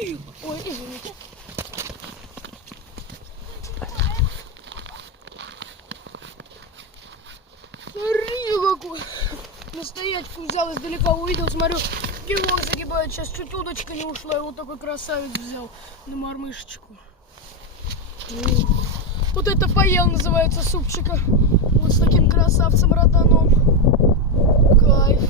Ой, извините. Смотри, какой. Настоятельку взял издалека, увидел, смотрю, кивок загибает. Сейчас чуть удочка не ушла, и вот такой красавец взял на мормышечку. Вот это поел, называется, супчика. Вот с таким красавцем ротаном. Кайф.